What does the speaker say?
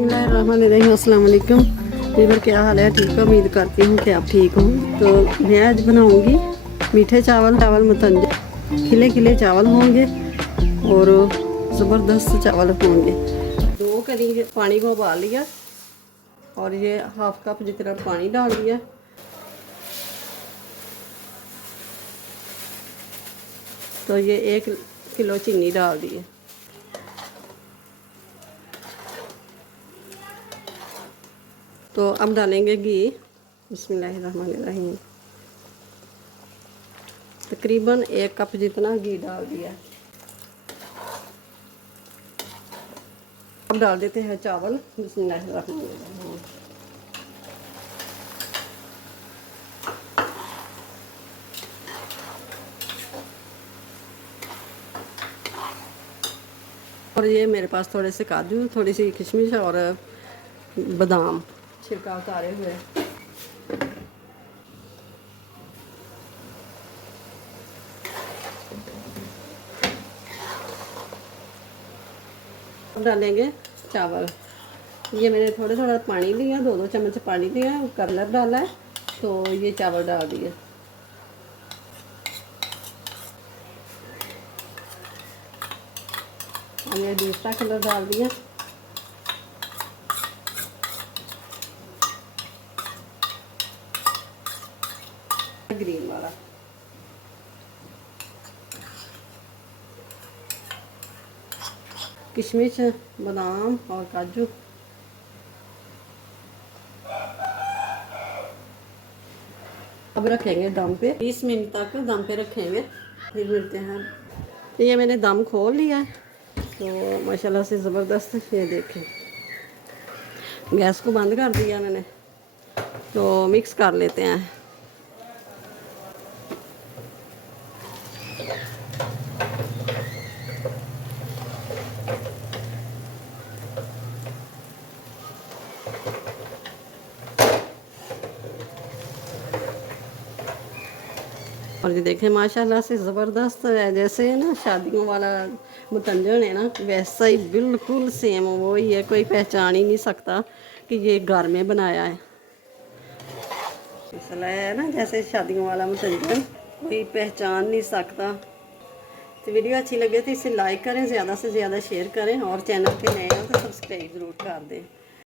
बिस्मिल्लाहिर्रहमानिर्रहीम, अस्सलाम वालेकुम। वीवर क्या हाल है? ठीक है, उम्मीद करती हूँ कि आप ठीक हो। तो मैं आज बनाऊँगी मीठे चावल मुतंजन। खिले खिले चावल होंगे और ज़बरदस्त चावल होंगे। 2 करी पानी को उबाल लिया और ये हाफ कप जितना पानी डाल दिया। तो ये 1 किलो चीनी डाल दी। तो अब डालेंगे घी। बिस्मिल्लाहिर्रहमानिर्रहीम। तकरीबन 1 कप जितना घी डाल दिया। अब डाल देते हैं चावल। बिस्मिल्लाहिर्रहमानिर्रहीम। और ये मेरे पास थोड़े से काजू, थोड़ी सी किशमिश और बादाम छिलका उतारे हुए। अब डालेंगे चावल। ये मैंने थोड़ा थोड़ा पानी लिया, 2-2 चम्मच पानी लिया, कलर डाला है, तो ये चावल डाल दिए। हमने दूसरा कलर डाल दिया। ग्रीन वाला। किशमिश, बादाम और काजू। अब रखेंगे दम पे 20 मिनट तक दम पे रखेंगे, फिर मिलते हैं। तो ये मैंने दम खोल लिया है, तो माशाल्लाह से ज़बरदस्त। ये देखें, गैस को बंद कर दिया मैंने। तो मिक्स कर लेते हैं। और ये देखें माशाल्लाह से ज़बरदस्त है। जैसे ना शादियों वाला मुतंजन है ना, वैसा ही बिल्कुल सेम वही है। कोई पहचान ही नहीं सकता कि ये घर में बनाया है। मसला है ना, जैसे शादियों वाला मुतंजन कोई पहचान नहीं सकता। तो वीडियो अच्छी लगे तो इसे लाइक करें, ज़्यादा से ज़्यादा शेयर करें और चैनल पे नए हो तो सब्सक्राइब ज़रूर कर दें।